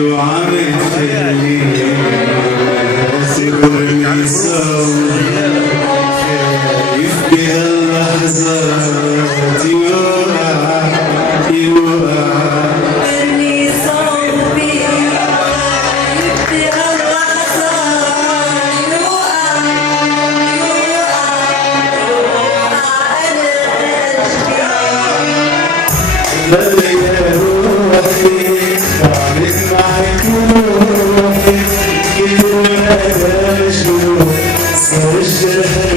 وعم تخليني اعتبرني سوي خايف بهاللحظات يوقع إني صوبي خايف بهاللحظات يوقع قلبي يا روحي خالص معك روحي كل ما بشوف صار الجرح